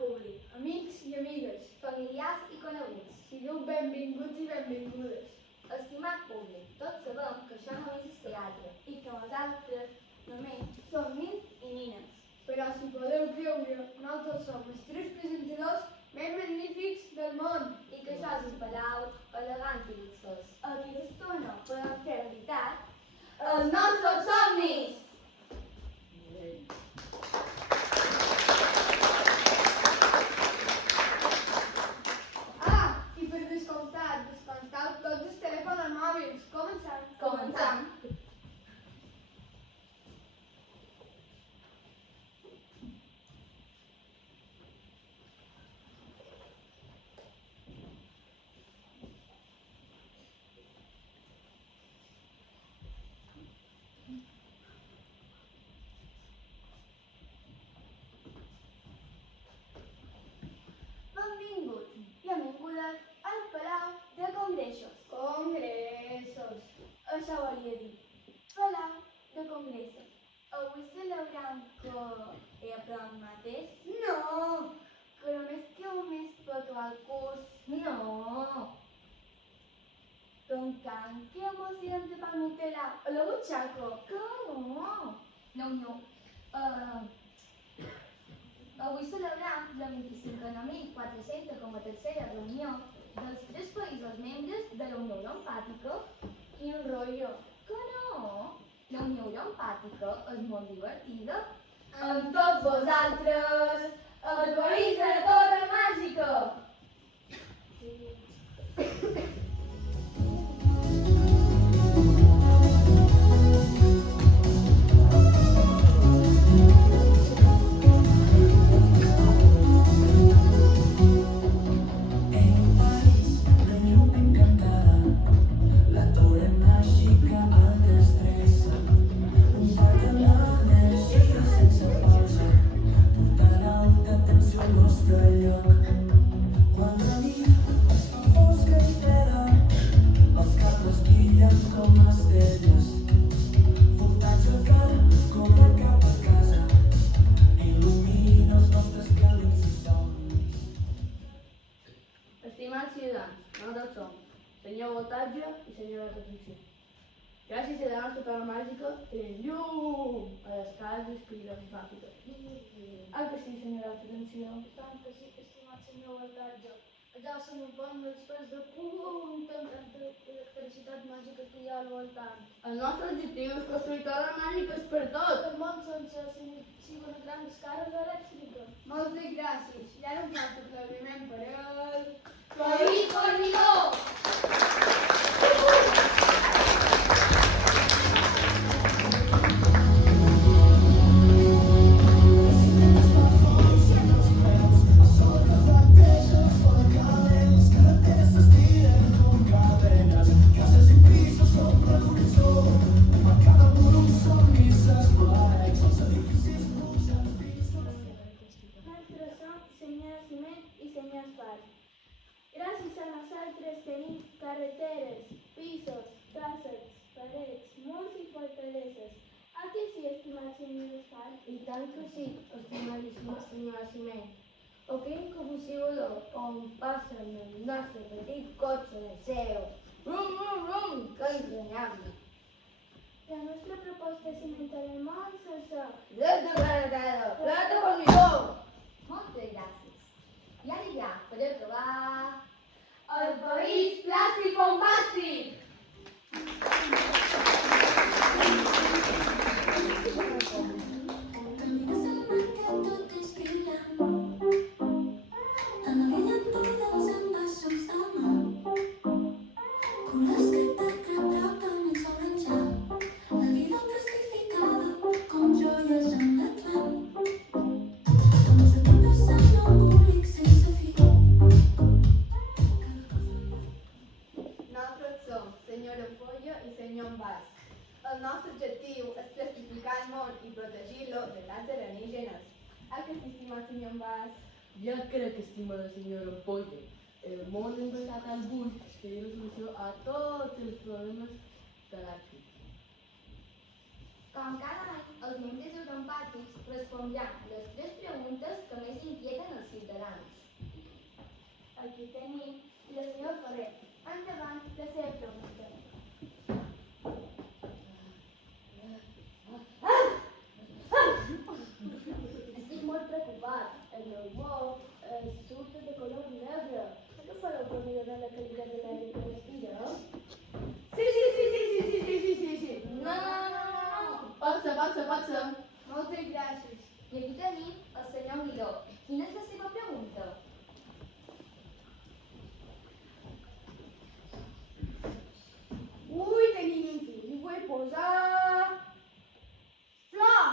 públic, amics i amigues, familiars i coneguts. sigueu benvinguts i benvingudes. Estimat públic, tots sabem que això només és teatre i que nosaltres només som nins i nines. Però si podeu creure, nosaltres som els 3 presentadors més magnífics del món. I que això és un palau elegants i luxós. Aquí d'estona podem fer realitat els nostres somnis! I per descomptat, descomptau tots els telèfons mòbils. Començam. Començam. Benvinguts i benvingudes al Palau de Congressos. Congressos. Això volia dir Palau de Congressos. Avui celebrant que he après mateix? No. Que només queda un mes per acabar el curs? No. Toncant, que emoció tapar Nutella a la butxaca? Que no. No. Avui celebrem la 25.403a reunió dels 3 països membres de la Unió Eurempàtica. Quin rotllo. Que no? La Unió Eurempàtica és molt divertida. Amb tots vosaltres, el país de la Torre Màgica. Estimats ciutadans, nosaltres som senyor Voltatge i senyora Retenció. Gràcies a la nostra taula màgica tenim llum a les cases, crides i fàbriques. Ah, que sí, senyora Retenció? Tant que sí, estimat senyor Valdatge. Allà se m'ho ponen els pèls de punta amb tanta electricitat màgica que hi ha al voltant. El nostre objectiu és construir taules màgiques per tot. El món sense sigui una gran descàrrega elèctrica. Moltes gràcies. I ara un altre aplaudiment per el... País Formigó! Nosaltres som senyora Ciment i senyor Asfalt. Gràcies a nosaltres tenim carreteres, pisos, cases, parets, murs i fortaleses. A què sí, estimat senyor Asfalt? I tant que sí, estimadíssima senyora Ciment. Aquell incompatible on passa el nostre petit cotxe de seu. Brum, que entranyable. La nostra proposta és cimentar el món sense... Dret de carretera, dret de formigó. Moltes gràcies. I ara ja, per acabar... El país plàstic bombàstic! Nosaltres som senyora Folla i senyor Envàs. El nostre objectiu és classificar el món i protegir-lo de grans alienígenes. A què s'estima, senyor Envàs? Ja crec, estimada senyora Polla, el món envasat al buit seria la solució a tots els problemes galàctics. Com cada any, els membres eurempàtics respondran les 3 preguntes que més inquieten els ciutadans. ciutadans. Aquí tenim la senyora Ferrer. Endavant la seva pregunta. Estic molt preocupat. El meu moc surt de color negre. No fareu per millorar la qualitat de l'aire que respira? Sí. No. Pot ser. Moltes gràcies. I aquí tenim el senyor Miró. Quina és la seva pregunta? Ui, tenim un fill. Li vull posar... Flor!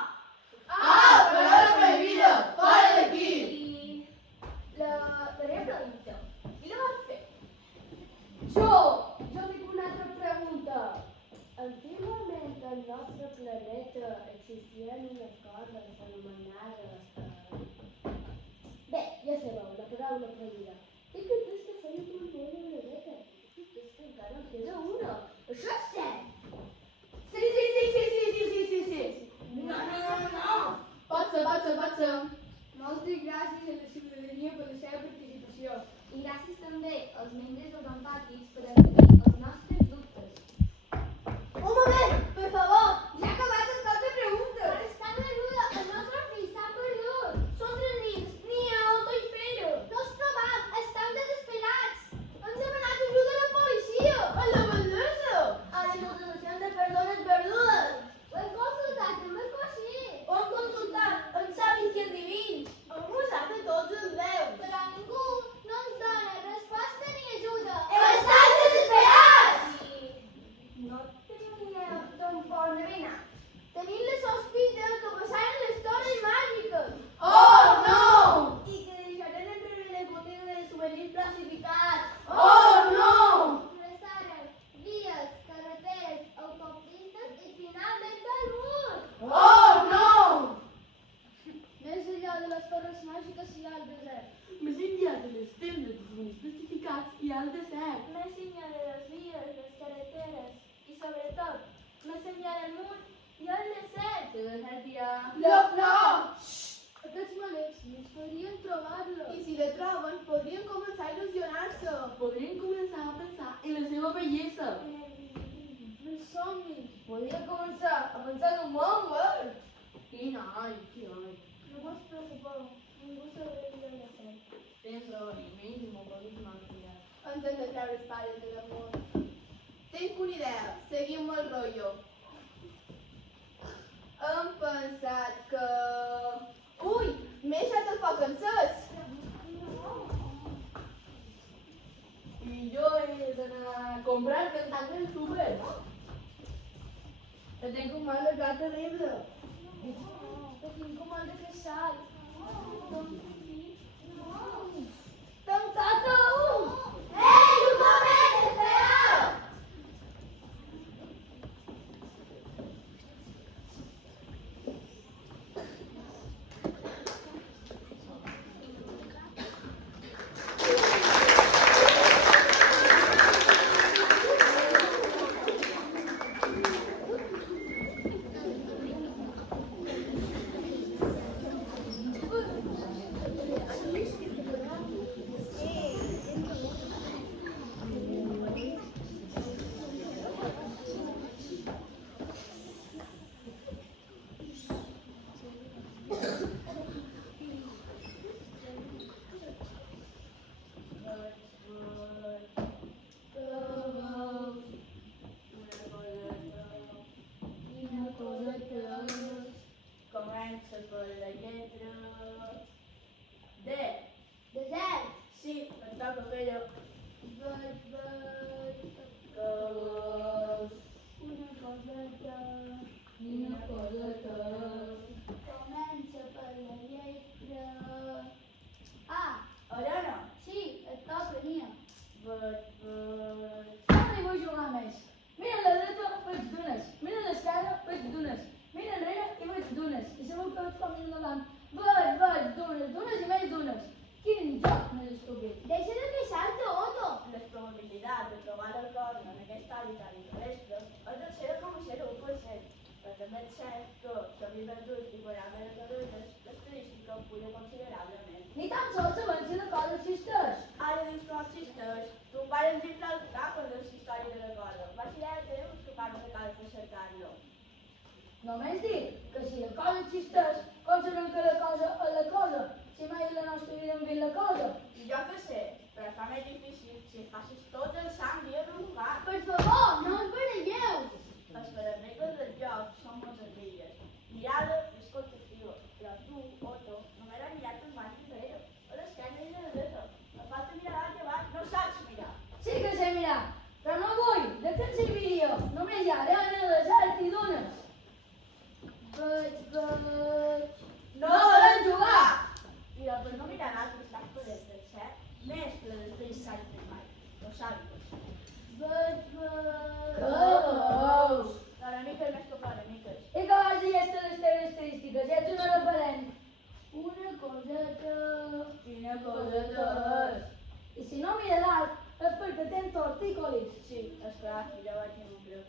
Palabra prohibida! Fora d'aquí! I la meva pregunta. Qui la va fer? Jo tinc una altra pregunta. Antigament al nostre planeta existien unes coses anomenades... Bé, ja sabeu, la paraula prohibida. I que des que feia molt bé la bebeta. I que és que encara en queda una. Això és cert. Sí. No. Pot ser. Moltes gràcies a la ciutadania per la seva participació. I gràcies també als membres dels empàtics per aclarir els nostres dubtes. Un moment, per favor! Ja ha acabat el top de preguntes! Per estar ajuda, el nostre fill s'ha perdut. Són 3 nits, ni a on hi fer-ho. No els trobam, estem desesperats. Hem demanat ajuda a la policia, a la bandesa, a les associacions de persones perdudes. Ho hem consultat amb el coixí. Ho hem consultat amb savis i endevins. Hem usat a tots els déus. Però ningú no ens dona resposta ni ajuda. Estem desesperats! I no tenia d'on poden haver anat. Tenim la sospita que passaren les torres màgiques. Oh, no! I que deixaren enrere les botigues de souvenirs plastificats. Oh, no! Restaren vies, carreteres, autopistes i finalment el mur. Oh, no! Més enllà de les torres màgiques hi ha el desert. Més enllà de les tendes de souvenirs plastificats hi ha el desert. Més enllà de les vies, les carreteres i sobretot, més enllà del mur, hi ha el desert. El desert hi ha... La flor! Aquests maledits podrien trobar-lo. I si la troben, podrien començar a il·lusionar-se. Podrien començar a pensar en la seva bellesa. Els somnis. Podria començar a pensar en un món, Quin ai. No us preocupeu, ningú sobreviu al desert. Tens raó, ni menys m'ho podis imaginar. Ens hem de treure els pares de l'amor. Tinc una idea, seguim el rotllo. Hem pensat que... Ui, m'he deixat el foc encès! I jo he d'anar a comprar cantant del súper. Que tenc un mal de cap terrible. Que tinc com el de queixal. Te'n toca un! Ei, un moment, espereu! Comença per la lletra D. Desert. Sí, em toca fer-ho. Una coseta. Una coseta. Comença per la lletra A. Arana. Sí, et toca, Nia. Ja no hi vull jugar més. Mira a la dreta, veig dunes. Mira a l'esquerra, veig dunes. Mira enrere i veig dunes. I segur que veig com endavant. Veig dunes i més dunes. Quin joc més estúpid. Deixa de queixar-te, Otto. Les probabilitats de trobar el cos en aquest hàbitat terrestre és del 0,01%, però també és cert que la vida xistès, com sabem que la cosa és la cosa? Si mai a la nostra vida hem vist la cosa. I jo què sé, però fa més difícil si et passes tot el sant dia roncar. Per favor, no us baralleu. Les regles del joc són molt senzilles. Mirada és constructiva, però tu, Otto, només has mirat el baix enrere, a l'esquerra i a la dreta. Et falta mirar dalt i avall, no saps mirar. Sí que sé mirar, però no vull. De què em serviria? Només hi ha arena, desert i dunes. Veig. No volem jugar! I per no mirar dalt estàs per el tercer, més que les tres anys del mai. Lo sabies. Veig. Què veus? L'enemic és més que l'enemic. I que vas dir les teves característiques? Ets una reparent. Una coseta. Quina coseta és. I si no mira dalt, és perquè tens tortícolis. Sí, esclar, ja vaig dir un preu.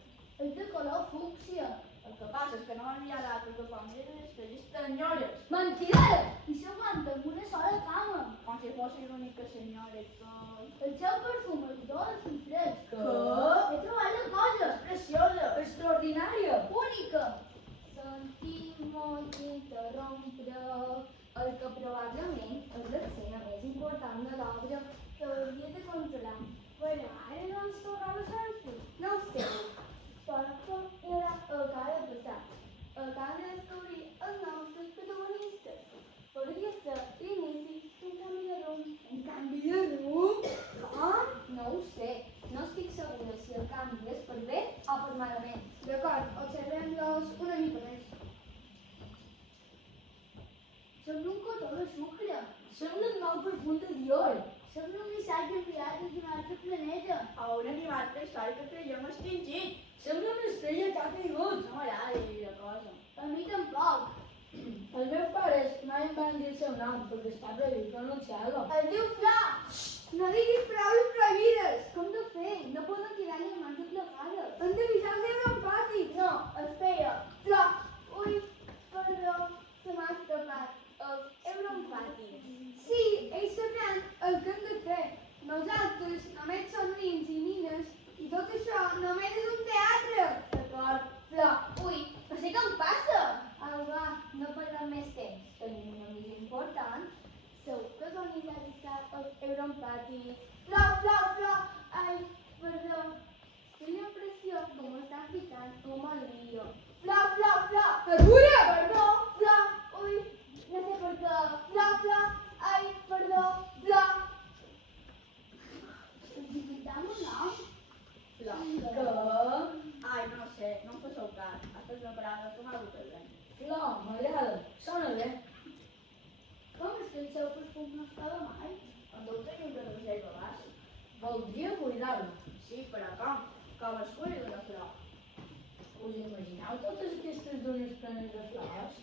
És de color fúcsia. El que passa és que no vas mirar dalt perquè quan mires les t'enyores. Mentidera! I s'aguanta amb una sola cama. Com si fossin l'única senyora i tot. El seu perfum és dolç i fresc. Què? He trobat la cosa. Preciosa! Extraordinària! Única. Sentim-nos interrompre el que probablement és l'escena més important de l'obra que hauria de controlar. Però ara no ens tornava a sentir. No ho sé. Però era el que ha de passar. El que han de descobrir els nostres protagonistes. Podria ser l'inici d'un canvi de rumb. Un canvi de rumb? Com? No ho sé. No estic segura si el canvi és per bé o per malament. D'acord, observem-los una mica més. Sembla un cotó de sucre. Sembla un nou perfum de Dior. Sembla un missatge enviat des d'un altre planeta. A un animal prehistòric que creiem extingit. Sembla una estrella que ha caigut. No m'agrada dir la cosa. A mi tampoc. Els meus pares mai em van dir el seu nom perquè està prohibit pronunciar-lo. Es diu Fla. No diguis paraules prohibides! Com de fer? No poden quedar les mans aplegades. Hem d'avisar el seu empàtic! No, espera. Fla. Ui, perdó, se m'ha escapat. Els euroempàtics. Sí, ells sabran el que hem de fer. Nosaltres només som nins i nines i tot això només és un teatre! D'acord. Fla. Ui, no sé què em passa. Au, va, no perdem més temps. Tenim una missió important. Segur que són necessaris els euroempàtics. Fla, Fla, Fla. Ai, perdó. Tinc la impressió que m'estan ficant com el lío. Fla, Fla, Fla. Segura! Perdó, Fla. Ui, no sé per què. Fla, Fla. Ai, perdó, Fla. Ens inventam un nom? Flor. Què? Ai, no sé, no em faceu cas. Aquesta és una paraula que m'ha hagut de dir. Flor, m'agrada. Sona bé. Com és que el seu perfum no estava mai? En deu tenir que reserva vas. Voldria cuidar-lo. Sí, però com? Com es cuida una flor? Us imagineu totes aquestes dones plenes de flors?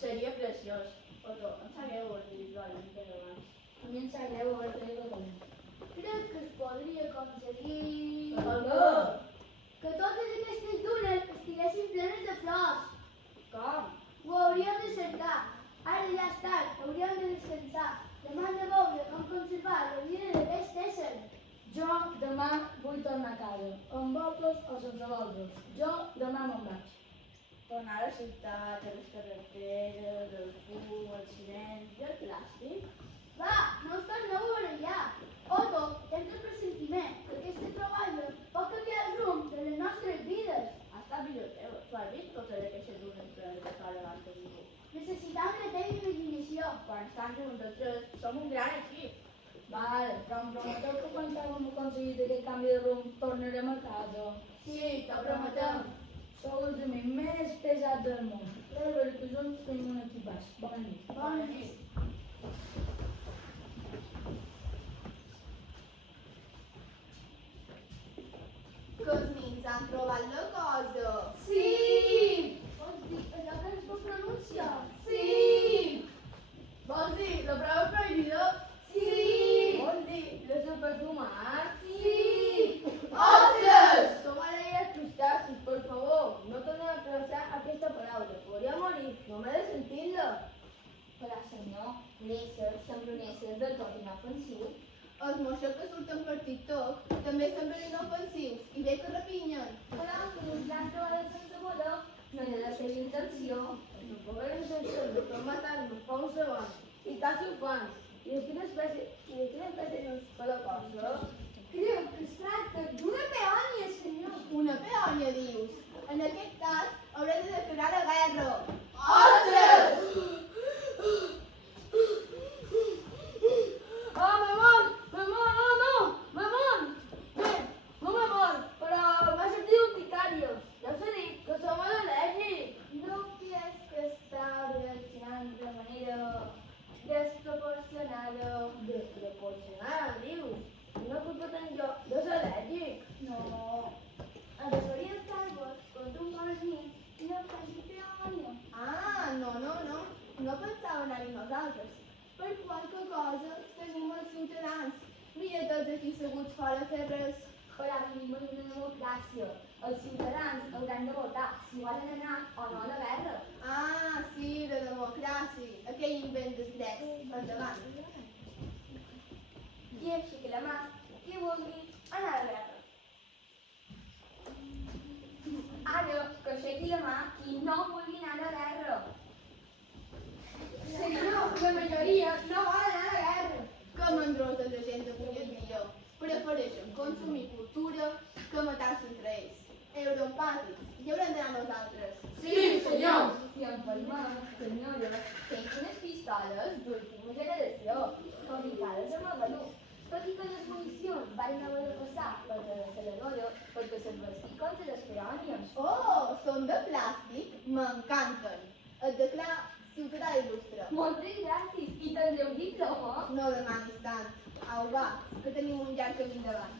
Seria preciós. Otto, em sabeu dir-lo una mica d'abans. A mi em sap greu haver-te de donar. Crec que es podria aconseguir Què? que totes aquestes dunes estiguessin plenes de flors. Com? Ho hauríem de cercar. Ara ja és tard, hauríem de descansar. Demà hem de veure com conservar la vida d'aquest ésser. Jo demà vull tornar a casa, amb vosaltres o sense vosaltres. Jo demà me'n vaig. Tornar a la ciutat, a les carreteres, el fum, el silenci, el plàstic. Va, no us torneu a barallar. Otto, tens el pressentiment que aquesta troballa pot canviar el rumb de les nostres vides. Ha estat millor teu. Tu has vist totes aquestes dunes plenes de flor abans que ningú. Necessitam la teva imaginació. Quan estan junts els tres, som un gran equip. Vale, però em prometeu que quan hàgim aconseguit aquest canvi de rumb tornarem a casa. Sí, t'ho prometem. Sou els amics més pesats del món. Però perquè junts tenim un equipàs. Bona nit. Bona nit. Que els nins han trobat la cosa! Sí! Vols dir allò que ens pot pronunciar? Sí! Vols dir la prova prohibida? Sí! Vols dir les de perfumat? Sí! Ostres! Com ara hi ha crustáceos, per favor, no tornem a pronunciar aquesta paraula. Podria morir, només de sentir-la. Però, senyor, l'ésser sembla un ésser del tot inofensiu. Els moixos que surten per TikTok també semblen inofensius i bé que rapinyen. Però que ens l'han trobat sense voler, no era la seva intenció. No poden ser ho saben. I quasi ho fan. I de quina espècie és la cosa? Crec que es tracta d'una peònia, senyor. Una peònia, dius? En aquest cas, hauré de declarar la guerra. Ostres! Ah, me mor! Bé, no me mor, però m'ha sentit urticària. Ja us he dit que som al·lèrgic. No pienses que está reaccionando de manera desproporcionada. Desproporcionada, dius? Quina culpa tenc jo de ser al·lèrgic? No. Debería estar-vos con un barnil i no faci peònia. Ah, no. No pensava anar-hi nosaltres. Per qualque cosa tenim els ciutadans. Mira tots aquí asseguts fora a fer res. Però vivim en una democràcia. Els ciutadans hauran de votar si volen anar o no a la guerra. Ah, sí, la democràcia. Aquell invent dels grecs. Endavant. I així que la mà qui vulgui anar a la guerra. Ara, que aixequi la mà qui no vulgui anar a la guerra. Senyor, la majoria no vol anar a la guerra. Que mandrosa la gent avui en dia. Prefereixen consumir cultura que matar-se entre ells. Euroempàtics. I haurem d'anar nosaltres. Sí, senyor. Si em permet, senyora, tenc unes pistoles d'última generació, fabricades amb avalú, tot i que les municions van haver de passar per la dessaladora perquè s'advertí contra les peònies. Oh, són de plàstic? M'encanten. Et declar ciutadà il·lustre. Moltes gràcies, i tindreu diploma? No demanis tant. Au, va, que tenim un llarg camí endavant.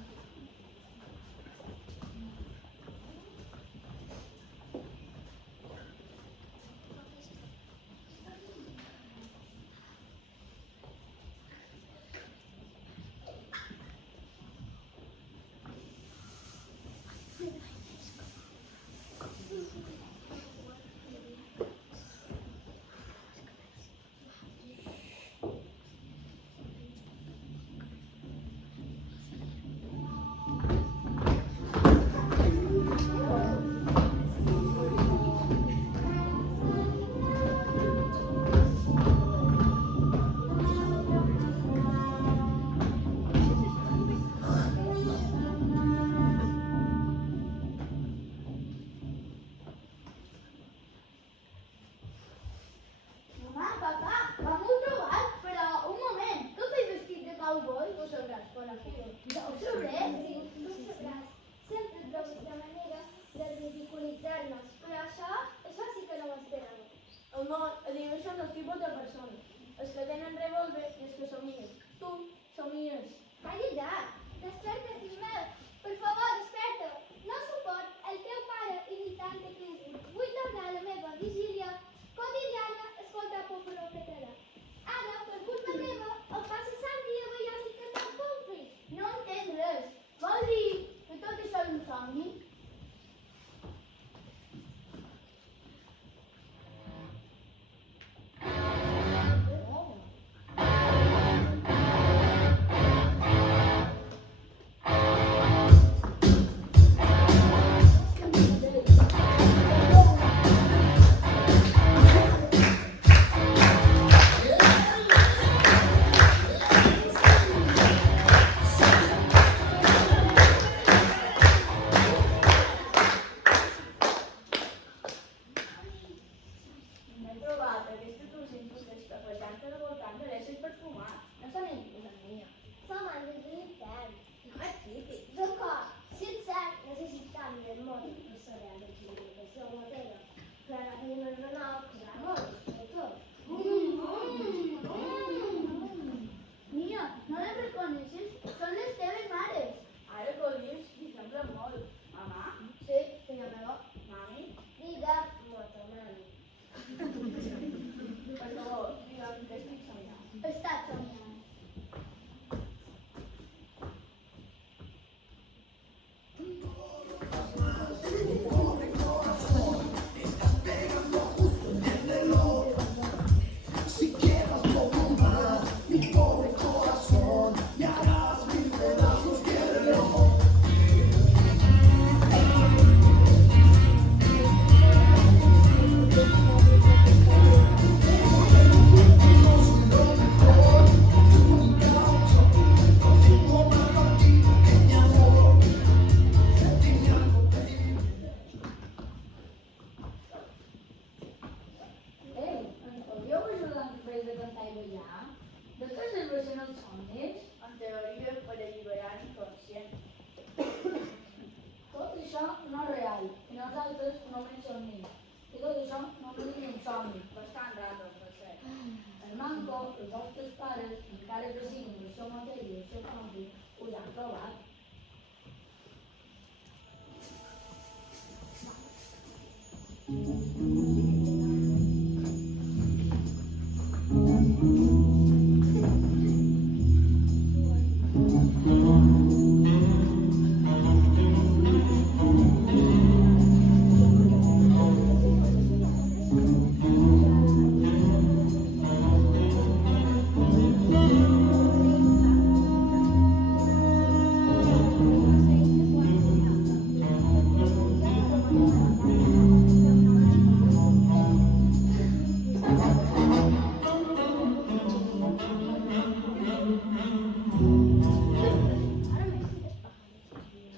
cantar i ballar? De què serveixen els somnis? En teoria, per alliberar l'inconscient. Tot això no és real i nosaltres només somnim. I tot això només és un somni. Bastant raro, per ser. El manco, els vostres pares, encara que siguin el seu mateix i el seu somni, us han trobat.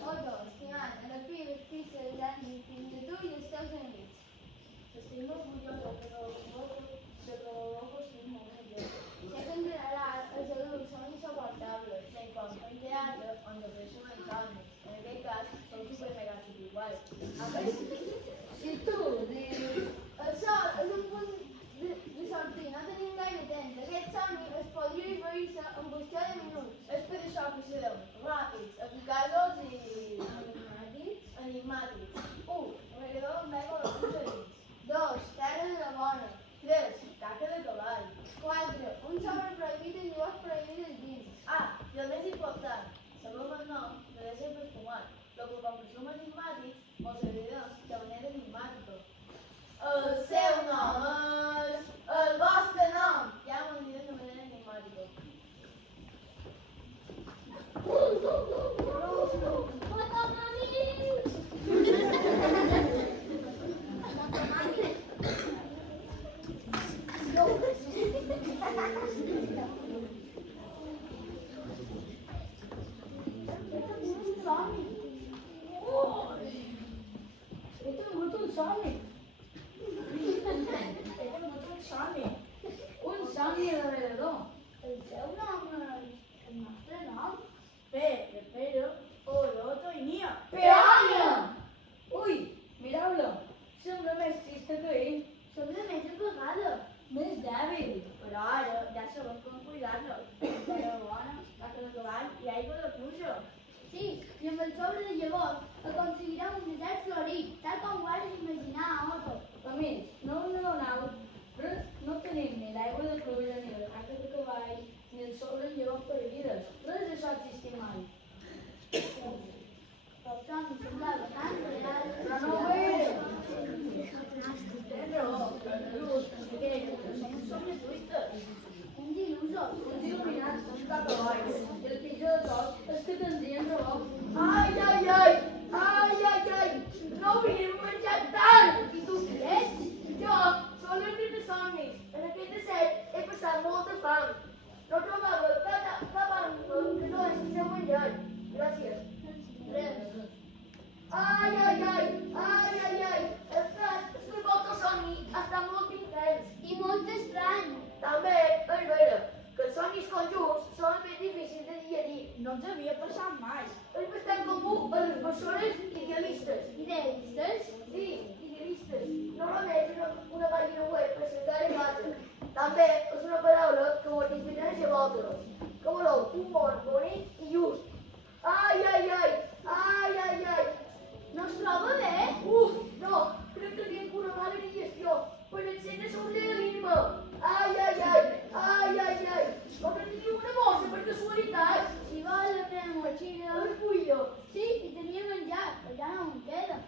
Otto, estimat, a la fi les pistes han dit fins a tu i els teus amics. Estic molt orgullosa de que el logo sigui molt millor. Sé que en general els adults són insuportables, sé com en teatre on apareixen els somnis. En aquest cas, són supermega igual. A més, Si tu dius... el sol és un punt de sortir, no tenim gaire temps. Aquest somni es podria esvair-se en qüestió de minuts. És per això que serem ràpids, eficaços i enigmàtics. 1. Regador mega de punxadits. 2. Terra de la bona. 3. Caca de cavall. 4. Un sobre prohibit en llocs prohibides dins. Ah, i el més important, sabem el nom de l'ésser perfumat. Lo que com que som enigmàtics, mos agradem de manera enigmàtica. El seu nom és... el vostre nom! Ja m'ho diré de manera enigmàtica. He tingut un somni. He tingut un somni. Un somni de veredor. El seu nom és el nostre nom? Pero, Oroto i Nia. Peònia! Ui, mireu-lo. Sembla més trista que ell. Sembla més apagada. Més dèbil. Però ara ja sabem com cuidar-lo. Terra bona, caca de cavall i aigua de pluja. Sí, i amb el sobre de llavors aconseguirem un desert florit, tal com ho vares imaginar, Otto. A més, no us n'adonau, però no tenim ni l'aigua de pluja, ni la caca de cavall, ni el sobre de llavors prohibides. Res d'això existia mai. El somni semblava tan real. Però no ho és. Tens raó, l'ús, aquella que som uns somnituistes. Uns il·lusos. Uns il·luminats, uns cacabois. I el pitjor de tot és que tindrien raó. Ai, ai, ai! Ai, ai, ai! No hauríem menjat tant! I tu qui ets? Jo sóc l'Enric de somnis. En aquest desert he passat molta fam. No trobava cap ànima que no deixi ser menjat. Gràcies. Res. Ai, ai, ai! Ai, ai, ai! El plat és que vol que el somni ha estat molt intens. I molt estrany. També és vera que els somnis conjunts són més difícils de digerir. No ens havia passat mai. És bastant comú a les persones idealistes. Idealistes? Sí, idealistes. No només una pàgina web per cercar en casa. També és una paraula que vol disfrutar de vosaltres. Que voleu un món bonic i just. Ai, ai, ai! Ai, ai, ai! No es troba bé? No! Crec que tinc una mala digestió. Per encendre un realisme. Ai, ai, ai! Ai, ai, ai! Com que teniu una mossa per casualitat? Si vols, aprenem la xina. El buida. Sí, i tenia menjar, però ja no em queda.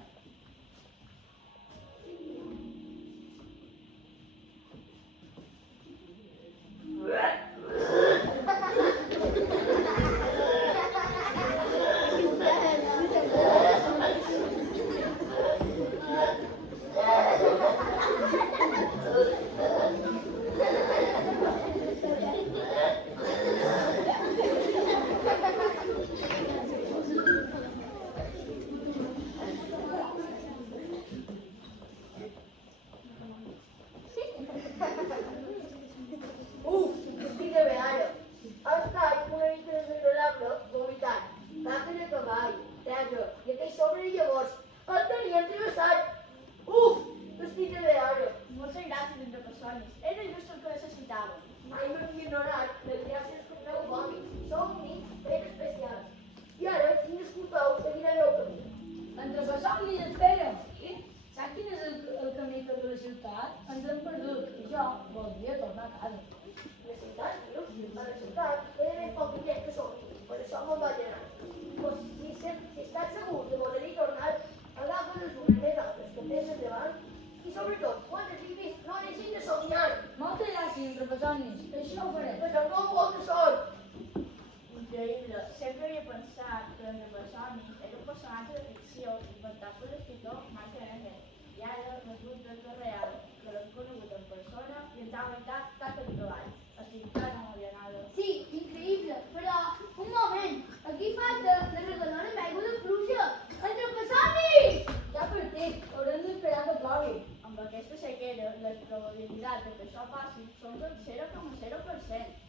casa. La ciutat, dius? A la ciutat hi ha d'haver poc diners que som tu, per això me'n vaig anar. Pues, si estàs segur de voler-hi tornar, agafa les unes més altes que tens endavant i sobretot, quan t'hagis vist, no deixis de somiar. Moltes gràcies, professor Nis. Així ho faré. Que tingueu molta sort. Increïble. Sempre havia pensat que el Bersoni era un personatge de ficció inventat per l'escriptor Mark Emmett. I ara resulta que és real, que l'hem conegut en persona i ens ha aguantat tant el treball. Estic tan emocionada. Sí, increïble, però un moment, aquí falta la regalona amb aigua de pluja. Antropasònics! Ja per ti, haurem d'esperar que plogui. Amb aquesta sequera, les probabilitats de que això passi són del 0,0%.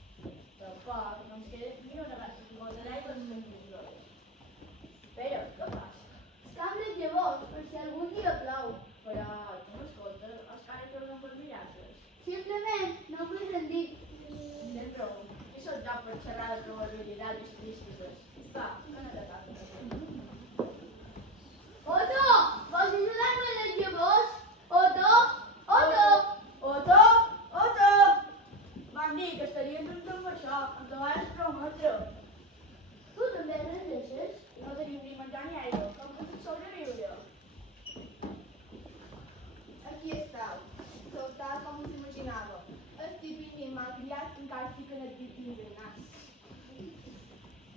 Tampoc no ens queda ni una gota d'aigua en les millores. Espera, què fas? Escam les llavors, per si algun dia plou. Però tu m'escoltes, els cares tornen per miracles. Simplement no vull rendir. Tens raó. Qui sóc jo per xerrar de probabilitats estadístiques? Va, que no t'ataca. Otto, vols ajudar-me en les llavors? Otto, Otto! Otto! Otto! Vam dir que estaríem junts amb això, em te vas prometre. Tu també rendeixes? No tenim ni menjar ni aigua, com puc sobreviure? Aquí esteu. Sou tal com us imaginava. Els tipini malcriats encara fiquen els dits dins el nas.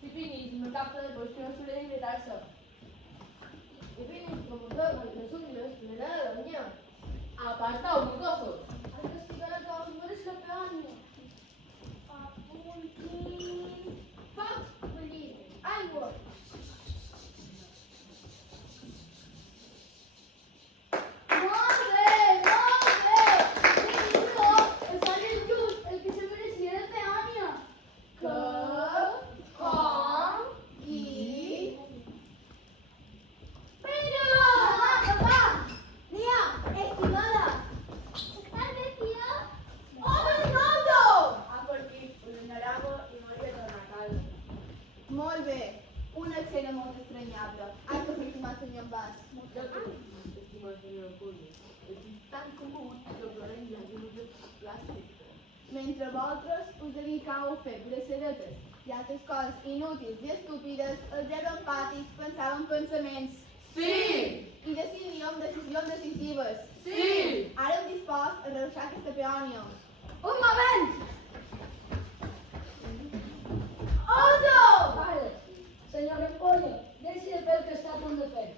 Tipinis, me capta de pues que no suele invitarse. Tipinis, como todos los suyos, me da la uña. Apartado, mocosos. Al castigar a todos por escapar-me. Apuntin. Foc, bullir, aigua. Molt bé, molt bé. Benito, el fan és just, el que se mereixia de Peònia. Que? Com? Qui? Papà, papà. Nia, estimada. ¿Estás de tío? Home, Ronaldo! Ah, per aquí, us anarava i m'hauria de tornar a casa. Molt bé. Una escena molt estranyable. Ai, que s'estimat senyor Bas. Estimado señor Julio, estoy tan común que hablaré en la de plástico. Mentre vosaltres us dedicàveu a fer braçadetes i altres coses inútils i estúpides, els empàtics pensaven pensaments. Sí! I decidíem decisions decisives. Sí! Ara heu dispost a rebaixar aquesta peònia. Un moment! Otto! Pare, senyor Repollo, deixi de fer el que està a punt de fer.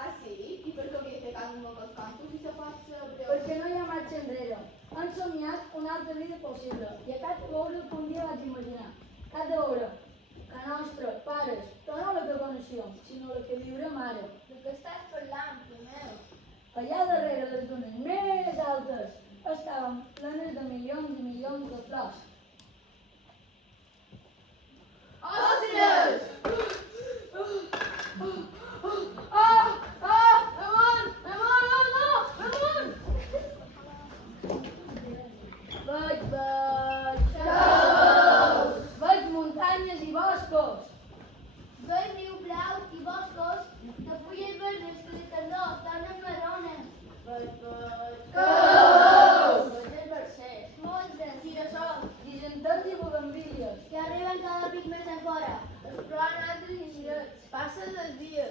Ah, sí? I per què hauria de fer cas amb els contos si se pot saber? Perquè no hi ha marxa enrere. Han somiat una altra vida possible i acabat de veure que un dia vaig imaginar. Acabat de veure que nostre, pares, però no la que coneixíem, sinó la que viurem ara. De què estàs parlant, primer? Allà darrere les dunes més altes estaven plenes de milions i milions de flors. Ostres! Veig muntanyes i boscos. Veig riu blau i boscos de fulles verdes que de tardor tornen marrones. Veig els versers. Moltes. Girasols. Disentents i bugambilles. Que arriben cada pic més enfora. Explorant altres indrets. Passen els dies.